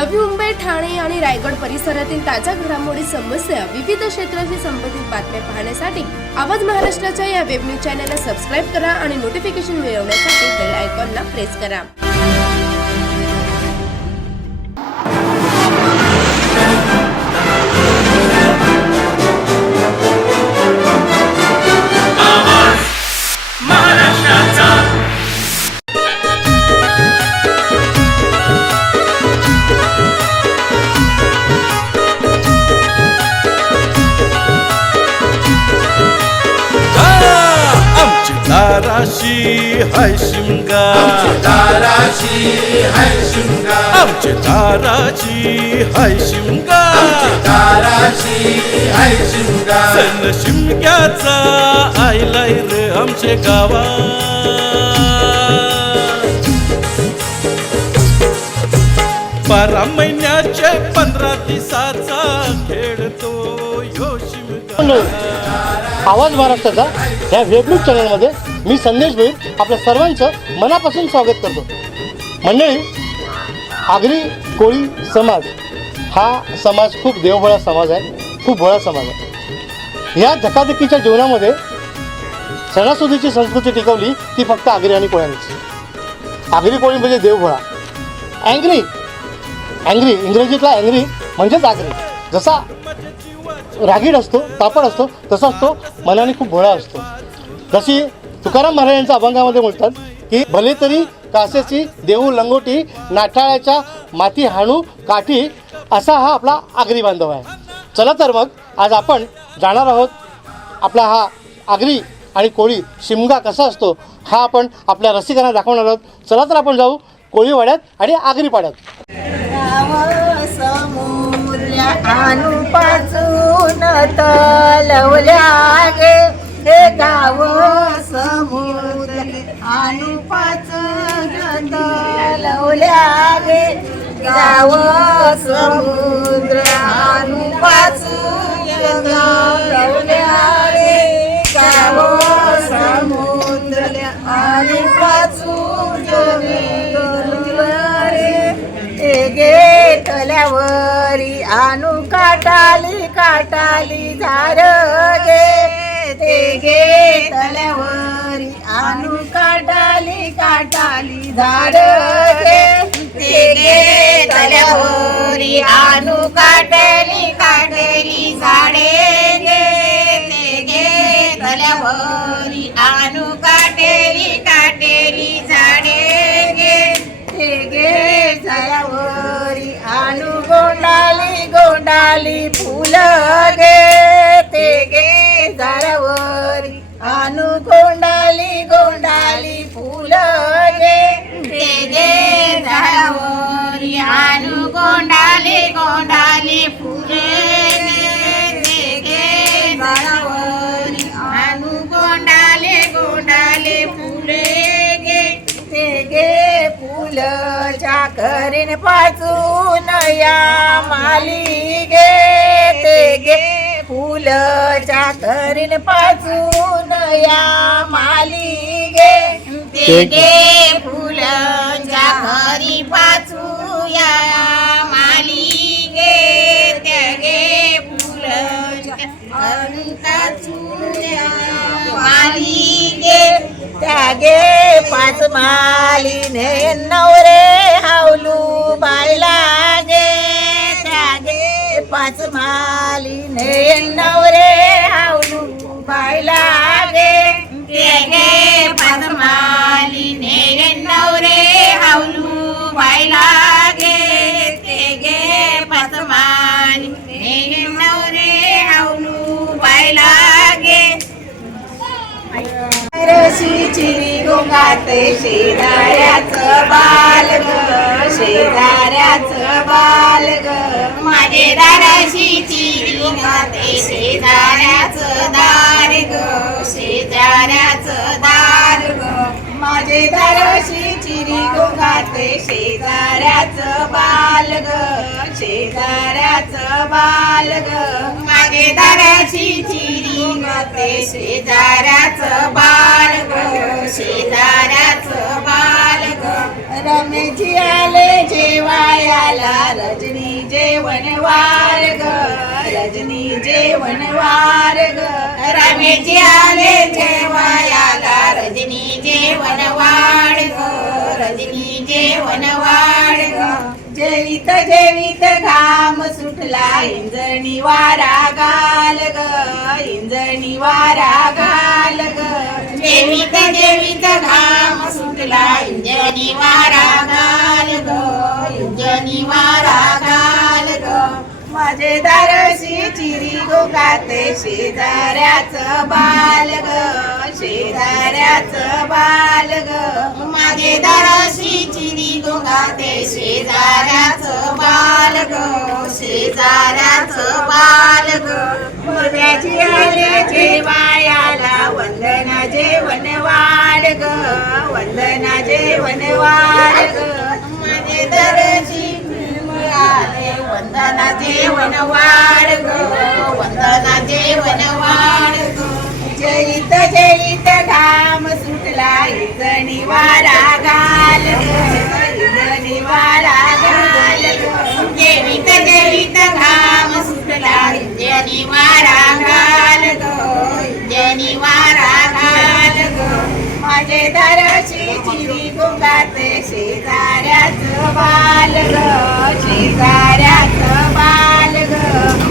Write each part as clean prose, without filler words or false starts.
नवी मुंबई, ठाणे आणि रायगड परिसरातील ताज्या घडामोडी, समस्या, विविध क्षेत्राशी संबंधित बातम्या पाहण्यासाठी आवाज महाराष्ट्राच्या या वेब न्यूज चॅनलला सबस्क्राइब करा आणि नोटिफिकेशन मिळवण्यासाठी बेल आयकॉनला प्रेस करा. दाराशी हाय शिमगा, दाराशी हाय शिमगा, आमचे दाराची हाय शिमगा, दाराशी हाय शिमगा. सण शिमग्याचा आयलाय रे आमचे गावा. बारा महिन्याचे 15 दिवसाचा खेळतो यो शिमगा. आवाज महाराष्ट्राचा या वेब न्यूज चॅनलमध्ये मी संदेश भोईर आपल्या सर्वांचं मनापासून स्वागत करतो. मंडळी, आगरी कोळी समाज हा समाज खूप देवभोळा समाज आहे, खूप भोळा समाज आहे. या धकाधकीच्या जीवनामध्ये सणासुदीची संस्कृती टिकवली ती फक्त आगरी आणि कोळ्यांची. आगरी कोळी म्हणजे देवभोळा. अँग्री इंग्रजीतला अँग्री म्हणजेच आगरी. जसा रागीड असतो, तापड असतो, तसाच तो मनाने खूप भोळा असतो. जशी तुकाराम महाराजांच्या अभंगामध्ये म्हणतात की भले तरी कासेची देऊ लंगोटी, नाठाळ्याच्या माती हाणू काठी, असा हा आपला आगरी बांधव आहे. चला तर मग आज आपण जाणार आहोत आपला हा आगरी आणि कोळी शिमगा कसा असतो हा आपण आपल्या रसिकांना दाखवणार आहोत. चला तर आपण जाऊ कोळीवाड्यात आणि आगरी पाड्यात. आणू पाचून तलवल्या गे हे गाव समुद्र, आणू पाचून तलवल्या गे गाव समुद्र, आणू पाचून तलवल्या गे गाव समुद्र, आणू पाचून गे तल्यावरी आणू काटाली काटाली झार गे ते गे तल्यावरी आणू काटाली काटाली झार गे ते गे तल्यावरी आणू काटाली काटाली झाडे गे ते गे तल्यावरी आणू काटेली काटेली झाडे गे ते गे झाडावरी आणू गोंडाली गोंडाली फुल गे ते गे झाडावरी आणू गोंडाली गोंडाली फुल गे ते गे झाडावरी आणू गोंडाली गोंडाली फुले ते गे झाडावरी आणू गोंडाली गोंडाली फुले गे ते गे फुलच्या करीन पाचून या माली गे ते गे फुलच्या करीन पाचून या माली गे ते गे फुलच्या करी पाचू या माली गे ते गे फुलच्या करी पाचू या माली गे त्यागे पाच मालीने नवरे हावलू बायला गे त्यागे पाच मालीने नवरे हावलू बायला गे त्यागे पाच मालीने नवरे हावलू बायला गे त्यागे पाच मालीने नवरे हावलू बायला गे. चिरी गोंगाते शेजाऱ्याचं बाल ग, शेजाऱ्याचं बाल ग, माझे दाराशी चिरी गोंगाते शेजाऱ्याचं दार ग, शेजाऱ्याचं दार ग, माझे दाराशी चिरी गोंगाते शेजाऱ्याचं बाल ग, शेजाऱ्याचं बाल ग, माझे दाराशी चिरी गोंगाते शेजाऱ्याचं बाल ग, शेजाऱ्याचं बाल ग रमेशजी आले जेवायाला रजनी जेवणवार ग रजनी जेवणवार ग रमेशजी आले जेवायाला रजनी जेवणवार ग रजनी जेवणवार ग जेवित जेवित घाम सुटला इंजणी वारा गाल ग इंजणी वारा गाल ग जेवित जेवित घाम सुटला इंजणी वारा गाल ग इंजणी वारा गाल ग माझे दारशी चिरी गोगाते शेजाऱ्याचं बाल ग शेजाऱ्याचं बाल ग माझे दारशी चिरी गोगाते शेजाऱ्याचं बाल ग शेजाऱ्याचं बाल ग मुर्द्याची आले जेवायाला वंदना जेवण वाढ ग वंदना जेवण वाढ ग माझे दारशी आले वंदना जेवण वाढ ग वंदना जेवण वाढ ग जईत जईत घाम सुटला इंजणी वारा गाल ग इंजणी वारा गाल ग जेवित जेवित घाम सुटला इंजणी वारा गाल ग इंजणी वारा गाल ग माझे दारशी चिरी गोगाते शेजाऱ्याचं बाल ग शेजाऱ्याचं बाल ग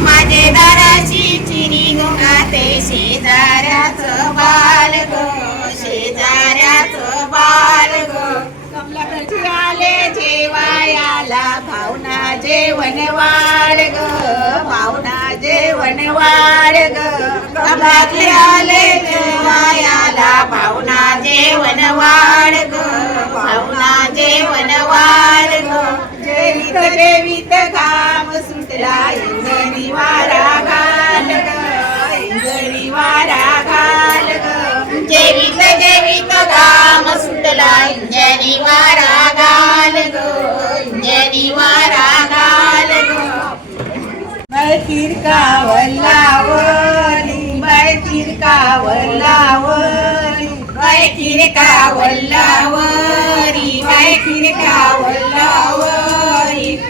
माझे दाराशी चिरी गोगाते शेजाऱ्याचं बाल ग शेजाऱ्याचं बाल ग कमलाकडची आले जेवायाला भावना जेवण वाढ ग भावना जेवण वाढ ग कमलाकडे आले जेवायाला भावना जेवण वाढ ग भावना जेवण वाढ ग जेवित जेवित घाम सुटला इंजणी वारा गाल ग इंजणी वारा गाल ग जेवित जेवित घाम सुटला इंजणी वारा गाल ग इंजणी वारा गाल ग बैठीर कावलावली बैठीर कावलावली बैठीर कावलावली बैठीर कावलावली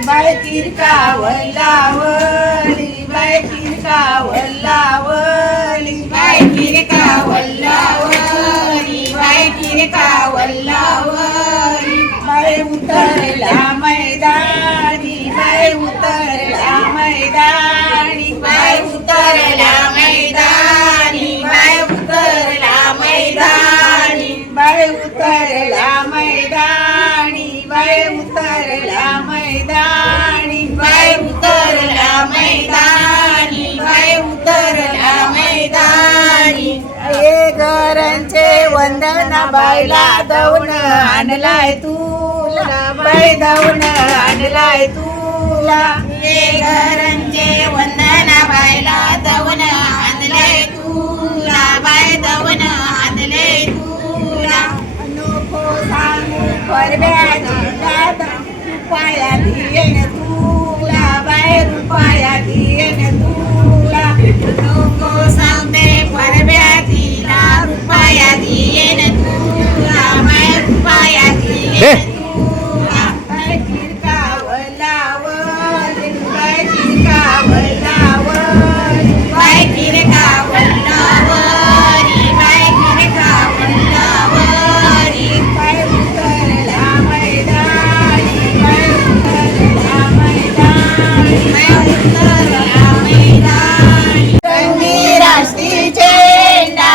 बैठीर कावलावली बैठीर कावलावली बैठीर कावलावली बैठीर कावलावली बै उतरला मैदानी बै उतरला मैदानी बै उतरला मैदानी बै उतरला मैदानी बै उतरला मैदानी बै उतरला मैदानी बै उतरला मैदानी बै उतरला मैदानी हे घरांचे वंदन बायला दौन आणलाय तुला बाय दौन आणलाय तुला हे घरांचे वंदन बायला दौन आणलाय तुला बाय दौन आणलंय तुला नको सांगू परब्याची दादा रुपया दियेन तुला बाय रुपया दियेन तुला नको सांगते परब्यातीला रुपया दियेन तुला बाय रुपया दियेन तुला बाय किरकावलावर बाय किरकावलावर बाय किरकावलावरी बाय किरकावलावरी बाय उतरला मैदानी बाय उतरला मैदानी बाय उतरला मैदानी रंगी राष्ट्रीय झेंडा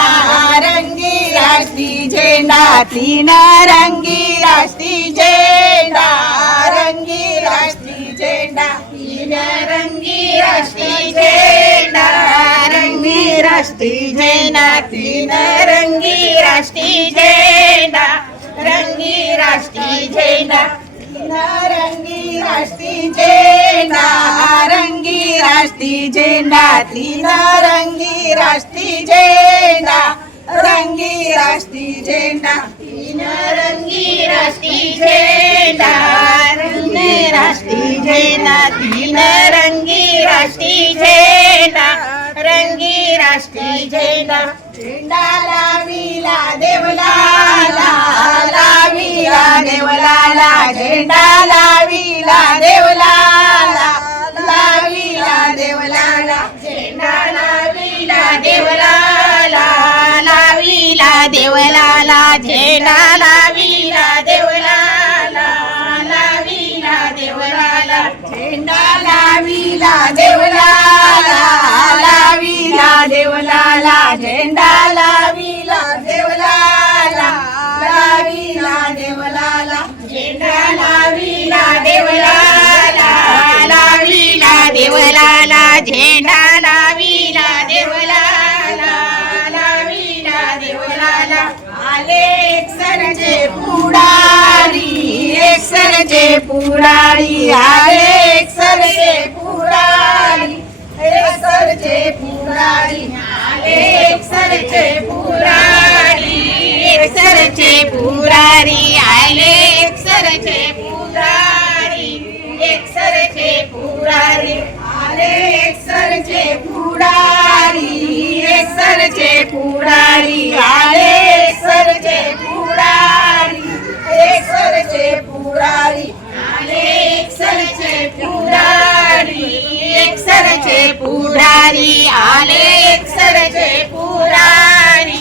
रंगी राष्ट्रीय झेंडा तीन रंगी राष्ट्रीय झेंडा रंगी राष्ट्रीय झेंडा तीन रंगी राष्ट्रीय झेंडा रंगी राष्ट्रीय झेंडा तीन रंगी राष्ट्रीय झेंडा रंगी राष्ट्रीय झेंडा तीन रंगी राष्ट्रीय झेंडा रंगी राष्ट्रीय झेंडा तीन रंगी राष्ट्रीय झेंडा रंगी राष्ट्रीय झेंडा तीन रंगी राष्ट्रीय झेंडा रंगी राष्ट्रीय झेंडा तीन रंगी राष्ट्रीय झेंडा रंगी राष्ट्रीय झेंडा झेंडा लाविला देवलाला, लाविला देवलाला, झेंडा लाविला देवलाला, लाविला देवलाला, झेंडा लाविला देवलाला, लाविला देवलाला, झेंडा लाविला देवलाला, लाविला देवलाला, झेंडा लाविला देवलाला, लाविला देवलाला, झेंडा लाविला देवलाला, लाविला देवलाला, झेंडा लाविला देवलाला, लाविला देवलाला, झेंडा लाविला देवलाला, लाविला देवलाला. आले एकसरचे पुढारी, एकसरचे पुढारी, आले एकसरचे पुढारी, एकसरचे पुढारी, आले एकसरचे पुढारी, एकसरचे पुढारी, आले एकसरचे पुढारी, एकसरचे पुढारी, आले एकसरचे पुढारी, एकसरचे पुढारी, आले एकसरचे पुढारी, एकसरचे पुढारी, आले एकसरचे पुढारी, एकसरचे पुढारी, आले एकसरचे पुढारी,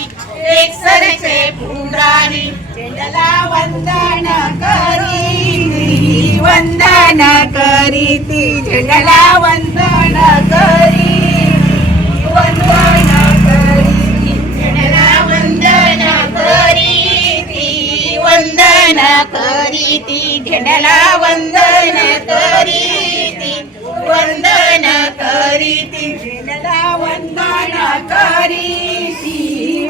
एकसरचे पुढारी. झेंड्याला वंदन करीती, वंदन करीती, झेंड्याला वंदन करीती, वंदन करीती, झेंड्याला वंदन करीती, वंदन करीती, झेंड्याला वंदन करीती, वंदन करीती, झेंड्याला वंदन करीती,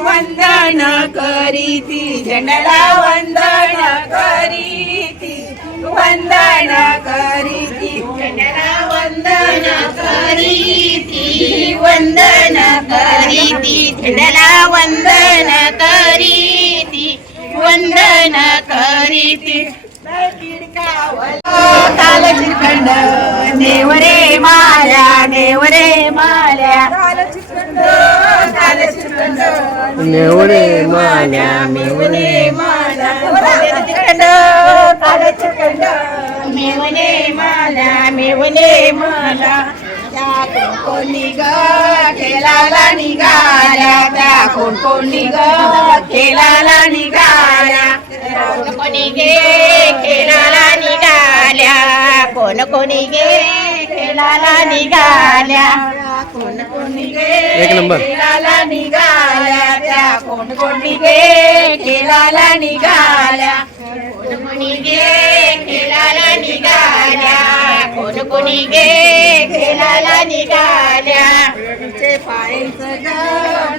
वंदन करीती, झेंड्याला वंदन करीती, वंदन करीती, झेंड्याला वंदन करीती, वंदन करीती, झेंड्याला वंदन करीती, वंदन करीती. काल चिरखंड नेवरे माल्या, नेवरे माल्या, काल चिरखंड, काल चिरखंड नेवरे माल्या, मेवणे माल्या, चिरखंड, काल चिरखंड मेवणे माल्या, मेवणे माल्या. त्या कोणी ग खेळाला निघाल्या, त्या कोणी ग खेळाला निघाल्या, कोणी गे खेळाला निघाल्या, कोणी गे खेळाला निघाल्या, कोणी गे एक नंबर. खेळाला निघाल्या, त्या कोणी गे खेळाला निघाल्या, कोणी गे खेळाला निघाल्या, कोणी गे खेळाला निघाल्या. तिचे पायांचं ग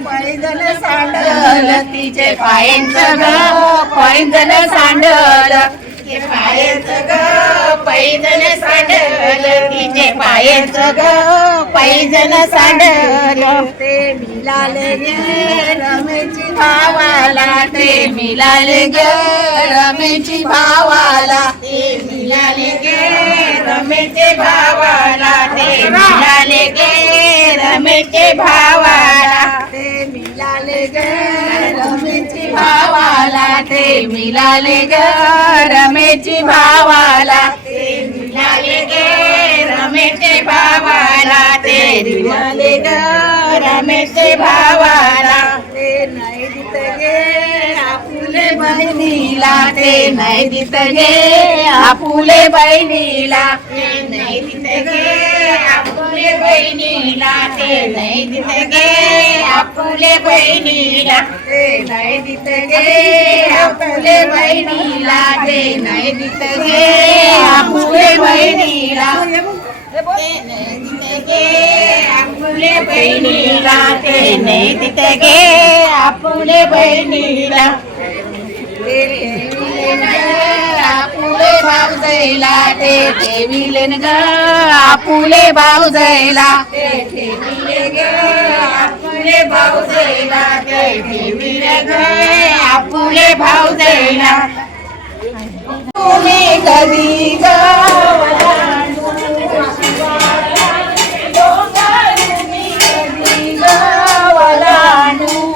पैंजण सांडल, तिचे पायांचं ग पैंजण सांडल, तिचे पायांचं ग पैंजण सांडल, तिचे पायांचं ग पैंजण सांडल. ते मिळाले गे रमेची भावाला, ते मिळाले गे रमेची भावाला, ते मिळाले गे रमेचे भावाला, ते मिळाले गे रमेचे भावाला, ते मिळाले गे रमेची भावाला, ते मिळाले ग रमेची भावाला, ते मिळाले गे रमेचे भावाला, ते मिळाले ग रमेचे भावाला. ते नाही दित गे आपुले बहिणीला, ते नाही दित गे आपुले बहिणीला, ते नाही दित गे आपुले बहिणीला, ते नाही दित गे आपुले बहिणीला, ते नाही दित गे आपुले बहिणीला, ते नाही दित गे आपुले बहिणीला, ते नाही दित गे आपुले बहिणीला, ते नाही दित गे आपुले बहिणीला. आपुले भाऊजईला, ते ठेविले ग आपुले भाऊजईला, ते ठेविले ग आपुले भाऊजईला, ते ठेविले ग आपुले भाऊजईला. तुम्ही कधी ग तुम्ही कधी ग वलांडू,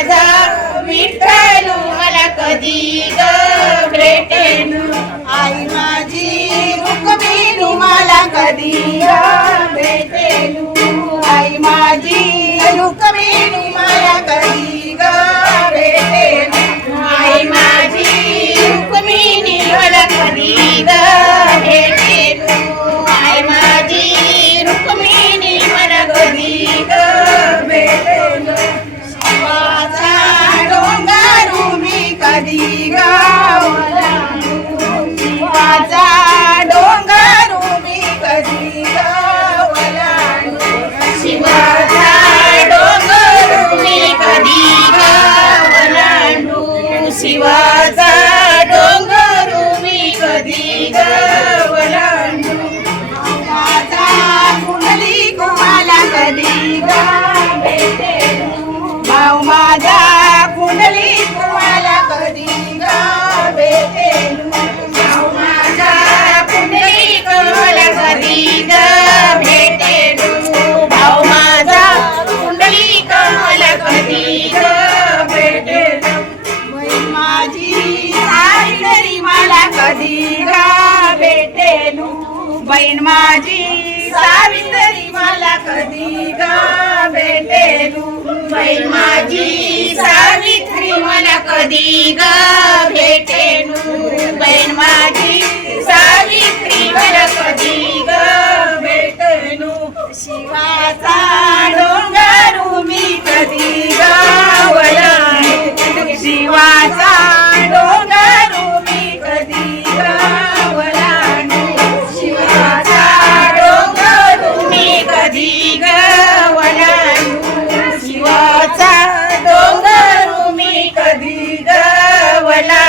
माझा विठ्ठल मला कधी ग भेटेल आई माझी रुक्मिणी मला कधी ग भेटेल आई माझी रुक्मिणी मला कधी ग भेटेल आई माझी रुक्मिणी मला कधी ग भेटेल आई माझी रुक्मिणी मला कधी ग भेटेल शिवाचा डोंगर मी कधी गावला शिवाचा डोंगर मी कधी गावला शिवाचा डोंगर मी कधी गावला शिवाचा डोंगर मी कधी गावला माझा कुंडली कुमाला कधी गा भेटेल भाऊ माझा कुंडली कुमाला कधी गा भेटेल भाऊ माझा कुंडली कुमाला कधी गा भेटेल भाऊ माझा कुंडली कुमाला कधी गा भेटेल बहीण माझी सावित्री मला कधी गा भेटेल बहीण माझी सावित्री मला कधी गा भेटेल बहीण माझी सावित्री मला कधी गा भेटेल बहीण माझी सावित्री मला कधी गा भेटेल शिवाचा डोंगर मी कधी गावला शिवाचा डोंगर मी कधी गावला शिवाचा डोंगर मी कधी गावला शिवाचा डोंगर मी कधी गावला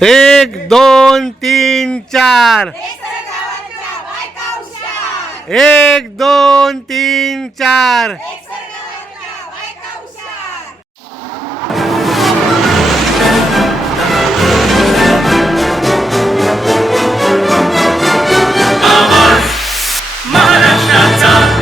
1 2 3 4 1 2 3 4 महाराष्ट्राचा